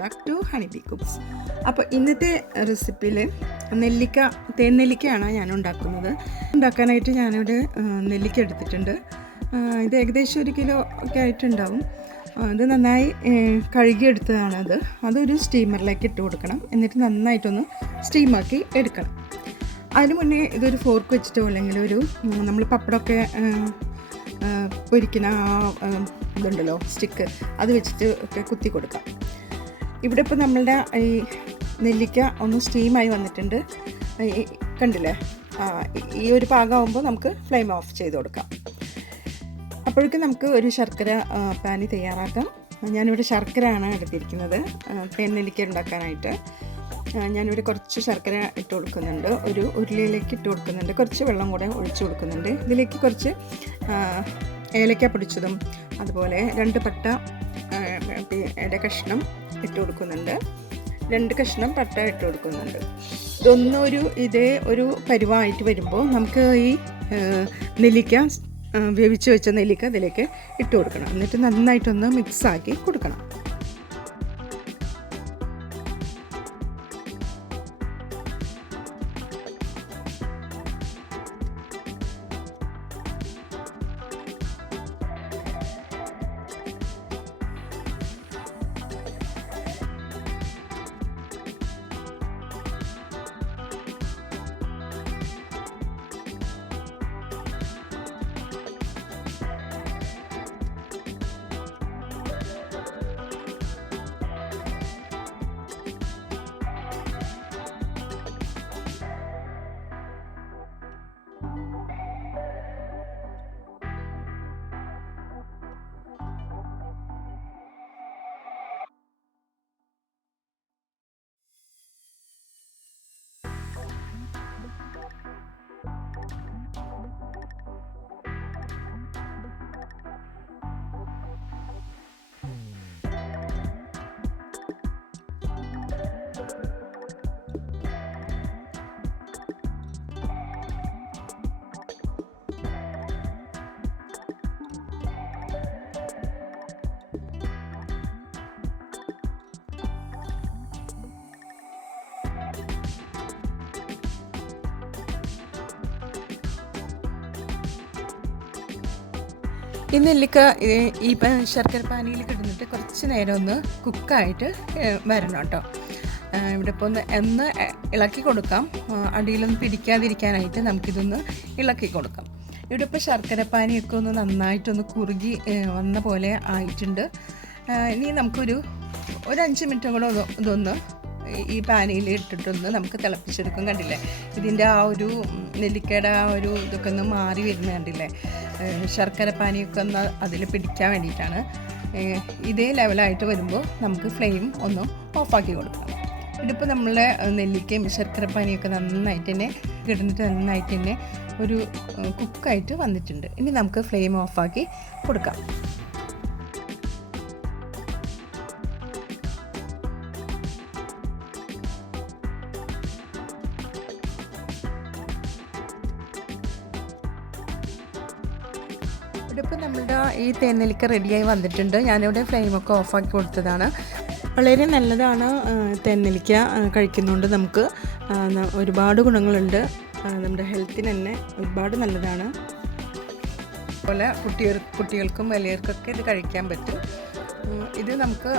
Back to honey bee cooks. അപ്പോൾ ഇന്നത്തെ റെസിപ്പിയിൽ തേൻ-നെല്ലിക്കയാണ് ഞാൻ ഉണ്ടാക്കുന്നത്. ഉണ്ടാക്കാനായിട്ട് ഞാനിവിടെ നെല്ലിക്ക എടുത്തിട്ടുണ്ട്. ഇത് ഏകദേശം 1 കിലോ ഒക്കെ ആയിട്ടുണ്ടാവും. അത് നന്നായി കഴുകിയെടുത്തതാണത്. അതൊരു സ്റ്റീമറിലേക്ക് ഇട്ട് കൊടുക്കണം. എന്നിട്ട് നന്നായിട്ടൊന്ന് സ്റ്റീമാക്കി എടുക്കണം. അതിന് മുന്നേ ഇതൊരു ഫോർക്ക് വെച്ചിട്ടോ അല്ലെങ്കിൽ നമ്മൾ പപ്പടമൊക്കെ പൊരിക്കുന്ന ഇതുണ്ടല്ലോ സ്റ്റിക്ക്, അത് വെച്ചിട്ട് ഒക്കെ കുത്തി കൊടുക്കാം. ഇവിടെ ഇപ്പോൾ നമ്മളുടെ ഈ നെല്ലിക്ക ഒന്ന് സ്റ്റീമായി വന്നിട്ടുണ്ട്, കണ്ടില്ലേ? ഈ ഒരു പാകമാകുമ്പോൾ നമുക്ക് ഫ്ലെയിം ഓഫ് ചെയ്ത് കൊടുക്കാം. അപ്പോഴേക്കും നമുക്ക് ഒരു ശർക്കര പാനി തയ്യാറാക്കാം. ഞാനിവിടെ ശർക്കരയാണ് എടുത്തിരിക്കുന്നത് തേൻ-നെല്ലിക്ക ഉണ്ടാക്കാനായിട്ട്. ഞാനിവിടെ കുറച്ച് ശർക്കര ഇട്ട് കൊടുക്കുന്നുണ്ട്, ഒരു ഉരുളിയിലേക്ക് ഇട്ട് കൊടുക്കുന്നുണ്ട്, കുറച്ച് വെള്ളം കൂടെ ഒഴിച്ച് കൊടുക്കുന്നുണ്ട്. ഇതിലേക്ക് കുറച്ച് ഏലക്ക പൊടിച്ചതും അതുപോലെ 2 പട്ട കഷ്ണം ഇട്ട് കൊടുക്കുന്നുണ്ട്, 2 കഷ്ണം പട്ട ഇട്ട് കൊടുക്കുന്നുണ്ട്. ഇതേ ഒരു പരുവമായിട്ട് വരുമ്പോൾ നമുക്ക് ഈ നെല്ലിക്ക, വേവിച്ച് വെച്ച നെല്ലിക്ക ഇതിലേക്ക് ഇട്ട് കൊടുക്കണം. എന്നിട്ട് നന്നായിട്ടൊന്ന് മിക്സാക്കി കൊടുക്കണം. ഈ നെല്ലിക്ക ഈ ശർക്കര പാനിയിൽ കിടന്നിട്ട് കുറച്ച് നേരം ഒന്ന് കുക്കായിട്ട് വരണം കേട്ടോ. ഇവിടെ ഇപ്പോൾ ഒന്ന് ഇളക്കി കൊടുക്കാം, അടിയിലൊന്ന് പിടിക്കാതിരിക്കാനായിട്ട് നമുക്കിതൊന്ന് ഇളക്കി കൊടുക്കാം. ഇവിടെ ഇപ്പോൾ ശർക്കര പാനിയൊക്കെ ഒന്ന് നന്നായിട്ടൊന്ന് കുറുകി വന്ന പോലെ ആയിട്ടുണ്ട്. ഇനി നമുക്കൊരു 5 മിനിറ്റും കൂടെ ഇതൊന്ന് ഈ പാനിയിൽ ഇട്ടിട്ടൊന്ന് നമുക്ക് തിളപ്പിച്ചെടുക്കും. കണ്ടില്ലേ, ഇതിൻ്റെ നെല്ലിക്കയുടെ ഇതൊക്കെ ഒന്ന് മാറി വരുന്ന കണ്ടില്ലേ? ശർക്കര പാനിയൊക്കെ ഒന്ന് അതിൽ പിടിക്കാൻ വേണ്ടിയിട്ടാണ്. ഇതേ ലെവലായിട്ട് വരുമ്പോൾ നമുക്ക് ഫ്ലെയിം ഒന്ന് ഓഫാക്കി കൊടുക്കാം. ഇതിപ്പോൾ നമ്മളെ നെല്ലിക്കയും ശർക്കര പാനിയൊക്കെ നന്നായിട്ട് തന്നെ ഒരു കുക്കായിട്ട് വന്നിട്ടുണ്ട്. ഇനി നമുക്ക് ഫ്ലെയിം ഓഫാക്കി കൊടുക്കാം. ഇവിടെ ഇപ്പോൾ നമ്മളുടെ ഈ തേൻ-നെല്ലിക്ക റെഡിയായി വന്നിട്ടുണ്ട്. ഞാനിവിടെ ഫ്ലെയിമൊക്കെ ഓഫാക്കി കൊടുത്തതാണ്. വളരെ നല്ലതാണ് തേൻ-നെല്ലിക്ക കഴിക്കുന്നതുകൊണ്ട്. നമുക്ക് ഒരുപാട് ഗുണങ്ങളുണ്ട്, നമ്മുടെ ഹെൽത്തിന് തന്നെ ഒരുപാട് നല്ലതാണ്. അതുപോലെ കുട്ടികൾക്കും വലിയവർക്കൊക്കെ ഇത് കഴിക്കാൻ പറ്റും. ഇത് നമുക്ക്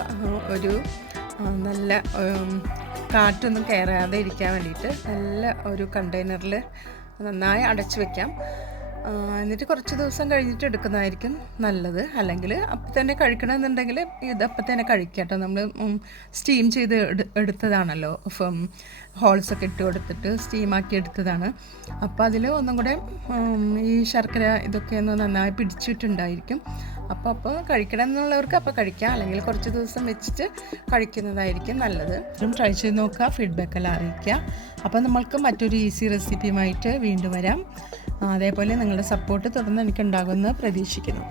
ഒരു നല്ല കാറ്റൊന്നും കയറാതെ ഇരിക്കാൻ വേണ്ടിയിട്ട് നല്ല ഒരു കണ്ടെയ്നറിൽ നന്നായി അടച്ചു വയ്ക്കാം. എന്നിട്ട് കുറച്ച് ദിവസം കഴിഞ്ഞിട്ട് എടുക്കുന്നതായിരിക്കും നല്ലത്. അല്ലെങ്കിൽ അപ്പം തന്നെ കഴിക്കണമെന്നുണ്ടെങ്കിൽ ഇതപ്പം തന്നെ കഴിക്കാം കേട്ടോ. നമ്മൾ സ്റ്റീം ചെയ്ത് എടുത്തതാണല്ലോ, ഹോൾസൊക്കെ ഇട്ട് കൊടുത്തിട്ട് സ്റ്റീമാക്കി എടുത്തതാണ്. അപ്പോൾ അതിൽ ഒന്നും കൂടെ ഈ ശർക്കര ഇതൊക്കെ ഒന്ന് നന്നായി പിടിച്ചിട്ടുണ്ടായിരിക്കും. അപ്പോൾ കഴിക്കണം എന്നുള്ളവർക്ക് അപ്പോൾ കഴിക്കാം, അല്ലെങ്കിൽ കുറച്ച് ദിവസം വെച്ചിട്ട് കഴിക്കുന്നതായിരിക്കും നല്ലത്. ട്രൈ ചെയ്ത് നോക്കുക, ഫീഡ്ബാക്കെല്ലാം അറിയിക്കുക. അപ്പോൾ നമ്മൾക്ക് മറ്റൊരു ഈസി റെസിപ്പിയുമായിട്ട് വീണ്ടും വരാം. അതേപോലെ നിങ്ങളുടെ സപ്പോർട്ട് തുടർന്ന് എനിക്കുണ്ടാകുമെന്ന് പ്രതീക്ഷിക്കുന്നു.